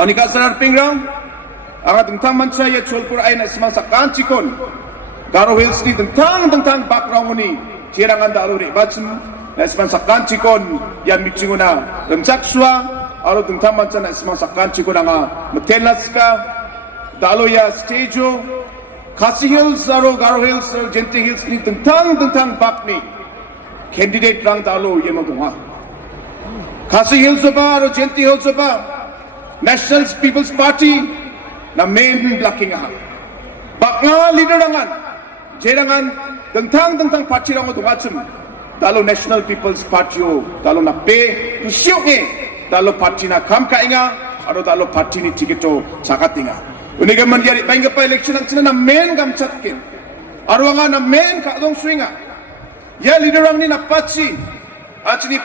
Ang nikasarar pingrang, ang atang mansaya chulpur ay na ismasakan chikon. Garo Hills ni tentang background ni cirangan dalu ri bacem na ismasakan chikon yan mitsinguna remsakswa aro tentang mansa na ismasakan chikon nga matelas ka dalu ya stagejo Khasi Hills aro Garo Hills aro Jenti Hills ni tentang back ni candidate rang dalu ye magunga Khasi Hills ba aro Jenti Hills ba National People's Party na main blocking ha baknga leader rangan jerangan tentang parti rango dungacem dalo National People's Party o dalo na pe kusyonge dalo parti na kam kainga aro dalo parti ni tiketo sakatinga uniga man yari bainga pa election ang na main gamchatkin aro nga na main ka dong swinga ya leader rang ni na pachi achini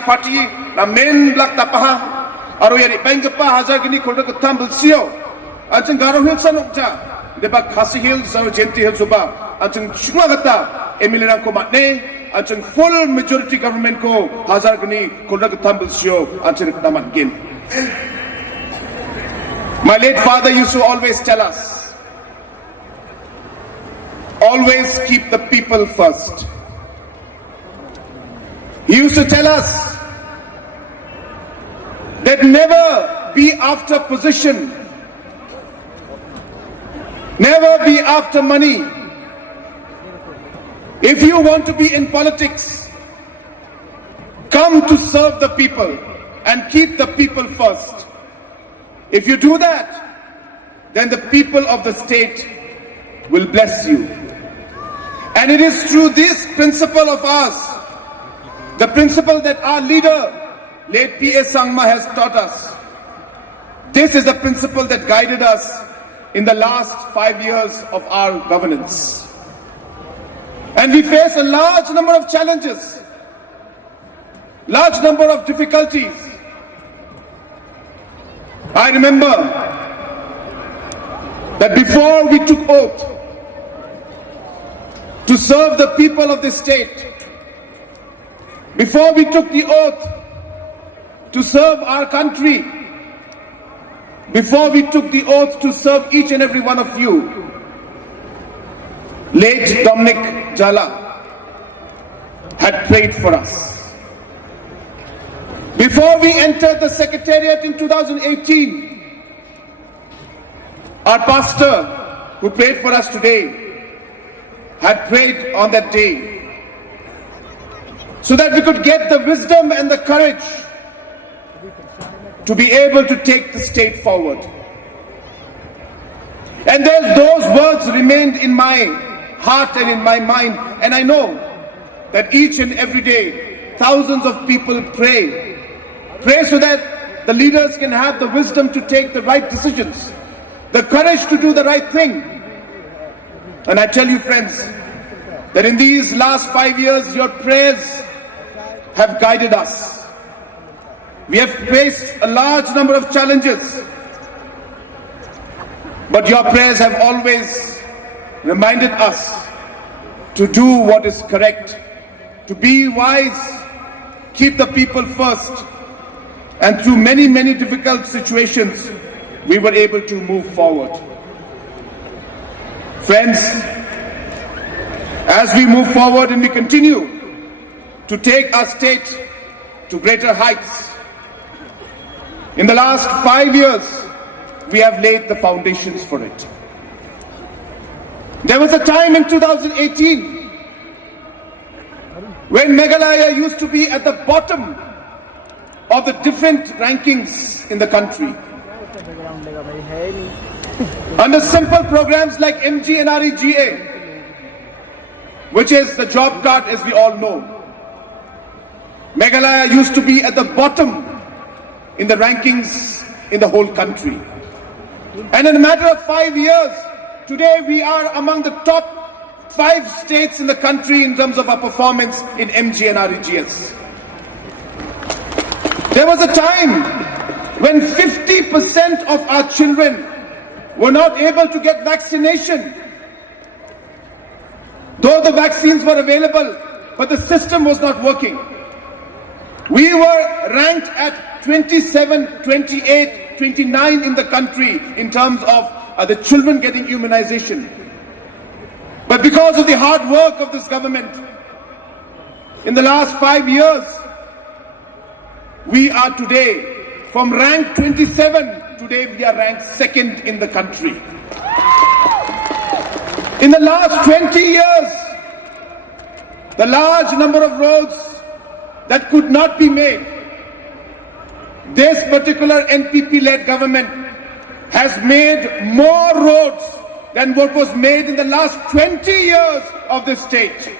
party na main block tapaha aro yari bainga pa hazar gini kolda tambul sio aching Garo Hills sanokja Deba Khasi Hills aro Jenti Hills ba aching chunga gata MLA rang ko matne aching full majority government ko hazar gani kolda tambul sio aching taman gin My late father used to always tell us always keep the people first. He used to tell us that never be after position, never be after money. If you want to be in politics, come to serve the people and keep the people first. If you do that, then the people of the state will bless you. And it is through this principle of ours, the principle that our leader, late P.A. Sangma, has taught us. This is the principle that guided us in the last 5 years of our governance. And we face a large number of challenges, large number of difficulties. I remember that before we took oath to serve the people of this state, before we took the oath to serve our country, before we took the oath to serve each and every one of you, late Dominic Jala had prayed for us. Before we entered the Secretariat in 2018, our pastor, who prayed for us today, had prayed on that day so that we could get the wisdom and the courage to be able to take the state forward. And those words remained in my heart and in my mind, and I know that each and every day thousands of people pray so that the leaders can have the wisdom to take the right decisions, the courage to do the right thing. And I tell you, friends, that in these last 5 years, your prayers have guided us. We have faced a large number of challenges, but your prayers have always reminded us to do what is correct, to be wise, keep the people first. And through many, many difficult situations, we were able to move forward. Friends, as we move forward and we continue to take our state to greater heights, in the last 5 years, we have laid the foundations for it. There was a time in 2018 when Meghalaya used to be at the bottom of the different rankings in the country. Under simple programs like MGNREGA, which is the job card as we all know, Meghalaya used to be at the bottom in the rankings in the whole country. And in a matter of 5 years, today we are among the top 5 states in the country in terms of our performance in MGNREGS. There was a time when 50% of our children were not able to get vaccination. Though the vaccines were available, but the system was not working. We were ranked at 27, 28 29 in the country in terms of the children getting immunization. But because of the hard work of this government, in the last 5 years, we are today from rank 27, today we are ranked second in the country. In the last 20 years, the large number of roads that could not be made, this particular NPP-led government has made more roads than what was made in the last 20 years of this state.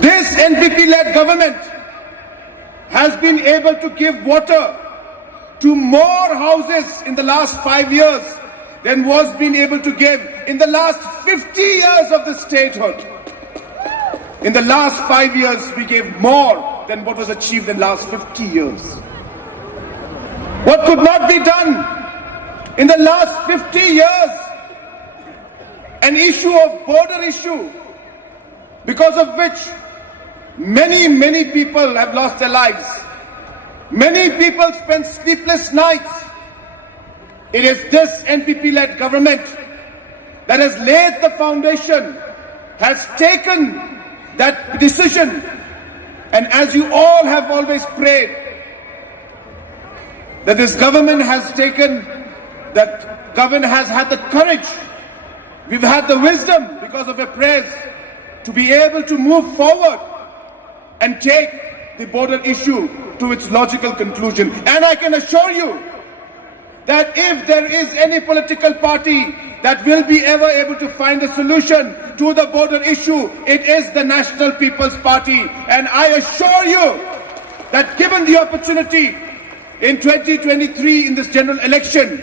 This NPP-led government has been able to give water to more houses in the last 5 years than was being able to give in the last 50 years of the statehood. In the last 5 years, we gave more than what was achieved in the last 50 years. What could not be done in the last 50 years? An issue of border issue, because of which many people have lost their lives. Many people spend sleepless nights. It is this NPP-led government that has laid the foundation, has taken that decision, and as you all have always prayed, that this government has taken, that government has had the courage, we've had the wisdom because of your prayers to be able to move forward and take the border issue to its logical conclusion. And I can assure you that if there is any political party that will be ever able to find a solution to the border issue, it is the National People's Party. And I assure you that given the opportunity in 2023 in this general election,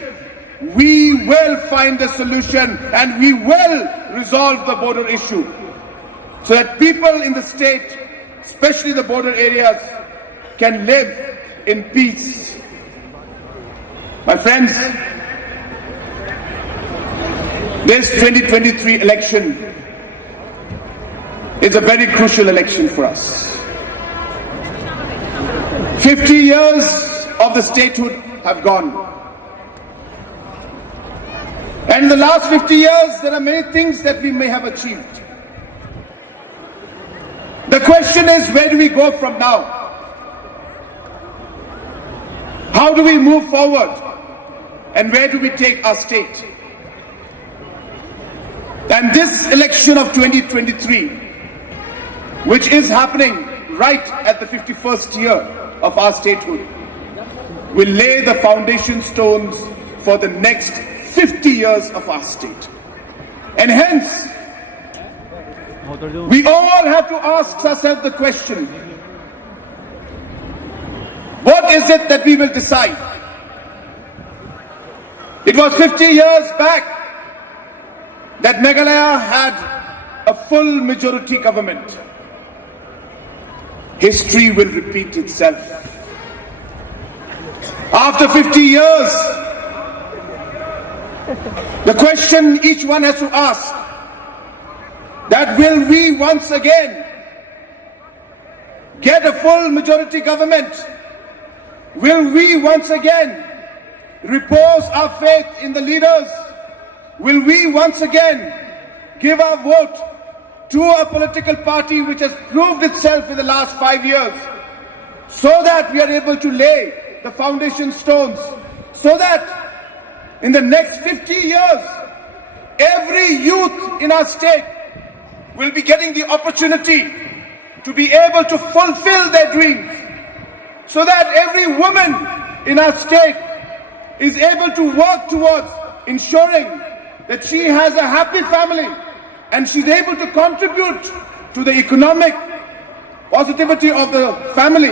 we will find a solution and we will resolve the border issue so that people in the state, especially the border areas, can live in peace. My friends, this 2023 election is a very crucial election for us. 50 years of the statehood have gone. And in the last 50 years, there are many things that we may have achieved. The question is, where do we go from now? How do we move forward? And where do we take our state? And this election of 2023, which is happening right at the 51st year of our statehood, will lay the foundation stones for the next 50 years of our state. And hence, we all have to ask ourselves the question, what is it that we will decide? It was 50 years back that Meghalaya had a full majority government. History will repeat itself. After 50 years, the question each one has to ask, that will we once again get a full majority government? Will we once again repose our faith in the leaders? Will we once again give our vote to a political party which has proved itself in the last 5 years, so that we are able to lay the foundation stones, so that in the next 50 years, every youth in our state will be getting the opportunity to be able to fulfill their dreams, so that every woman in our state is able to work towards ensuring that she has a happy family and she's able to contribute to the economic positivity of the family,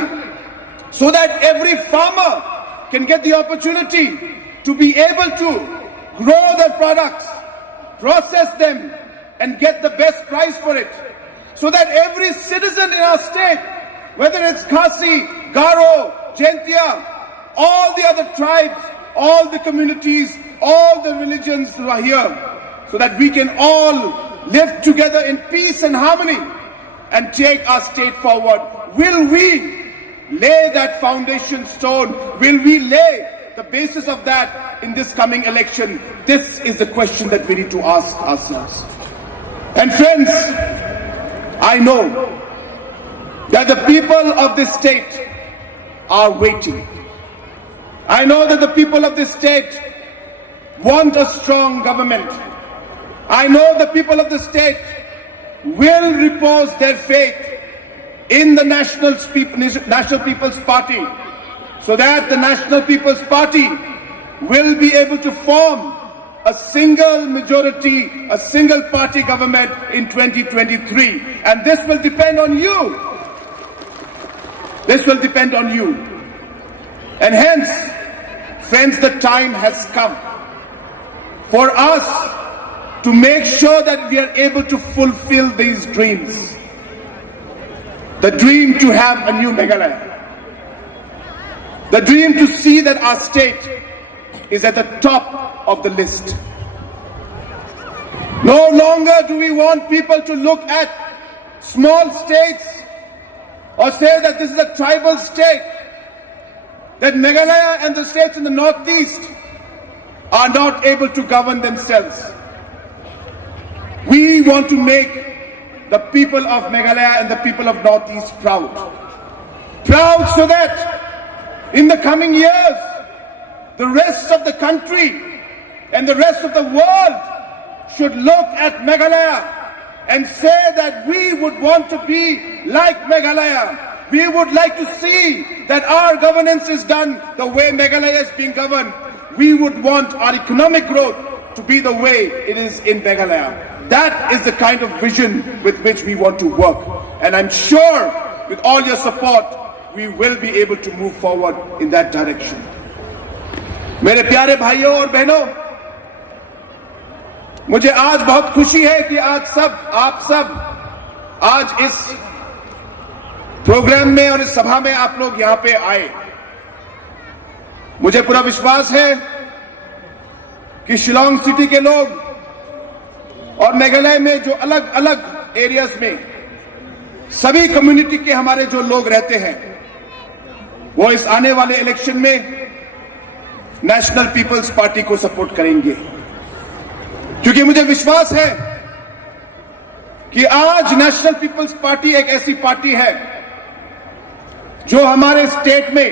so that every farmer can get the opportunity to be able to grow their products, process them, and get the best price for it, so that every citizen in our state, whether it's Khasi, Garo, Jaintia, all the other tribes, all the communities, all the religions who are here, so that we can all live together in peace and harmony and take our state forward. Will we lay that foundation stone? Will we lay the basis of that in this coming election? This is the question that we need to ask ourselves. And friends, I know that the people of this state are waiting. I know that the people of this state want a strong government. I know the people of the state will repose their faith in the National People's Party, so that the National People's Party will be able to form a single majority, a single party government in 2023. And this will depend on you. This will depend on you. And hence, friends, the time has come for us to make sure that we are able to fulfill these dreams. The dream to have a new Meghalaya. The dream to see that our state is at the top of the list. No longer do we want people to look at small states or say that this is a tribal state, that Meghalaya and the states in the northeast are not able to govern themselves. We want to make the people of Meghalaya and the people of Northeast proud. Proud so that in the coming years, the rest of the country and the rest of the world should look at Meghalaya and say that we would want to be like Meghalaya. We would like to see that our governance is done the way Meghalaya is being governed. We would want our economic growth to be the way it is in Meghalaya. That is the kind of vision with which we want to work. And I'm sure with all your support, we will be able to move forward in that direction. मेरे प्यारे भाइयों और बहनों, मुझे आज बहुत खुशी है कि आप सब आज इस प्रोग्राम में और इस सभा में आप लोग यहां पे आए। मुझे पूरा विश्वास है कि शिलांग सिटी के लोग और मेघालय में जो अलग अलग एरियाज में सभी कम्युनिटी के हमारे जो लोग रहते हैं, वो इस आने वाले इलेक्शन में नेशनल पीपल्स पार्टी को सपोर्ट करेंगे। क्योंकि मुझे विश्वास है कि आज नेशनल पीपल्स पार्टी एक ऐसी पार्टी है जो हमारे स्टेट में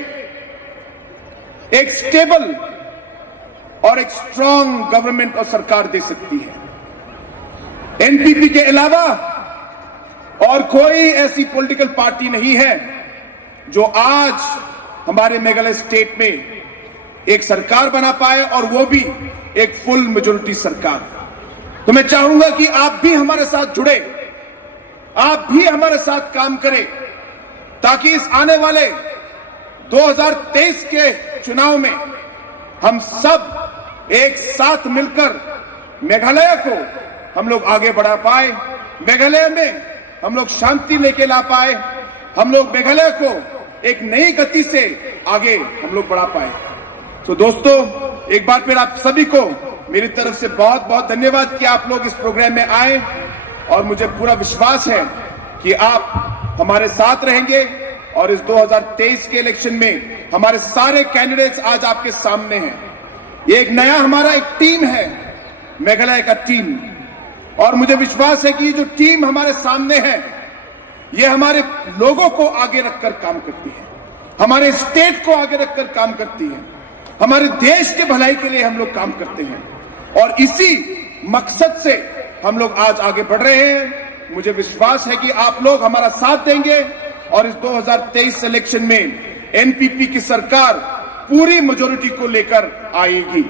एक स्टेबल और एक स्ट्रांग गवर्नमेंट और सरकार दे सकती है। एनपीपी के अलावा और कोई ऐसी पॉलिटिकल पार्टी नहीं है जो आज हमारे मेघालय स्टेट में एक सरकार बना पाए, और वो भी एक फुल मेजोरिटी सरकार। तो मैं चाहूंगा कि आप भी हमारे साथ जुड़े, आप भी हमारे साथ काम करें, ताकि इस आने वाले 2023 के चुनाव में हम सब एक साथ मिलकर मेघालय को हम लोग आगे बढ़ा पाए, मेघालय में हम लोग शांति लेके ला पाए, हम लोग मेघालय को एक नई गति से आगे हम लोग बढ़ा पाए। तो दोस्तों, एक बार फिर आप सभी को मेरी तरफ से बहुत बहुत धन्यवाद कि आप लोग इस प्रोग्राम में आए, और मुझे पूरा विश्वास है कि आप हमारे साथ रहेंगे और इस 2023 के इलेक्शन में हमारे सारे कैंडिडेट्स आज आपके सामने हैं। ये एक नया हमारा एक टीम है, मेघालय का टीम, और मुझे विश्वास है कि जो टीम हमारे सामने है ये हमारे लोगों को आगे रखकर काम करती है, हमारे स्टेट को आगे रखकर काम करती है, हमारे देश के भलाई के लिए हम लोग काम करते हैं, और इसी मकसद से हम लोग आज आगे बढ़ रहे हैं। मुझे विश्वास है कि आप लोग हमारा साथ देंगे और इस 2023 इलेक्शन में एनपीपी की सरकार पूरी मेजॉरिटी को लेकर आएगी।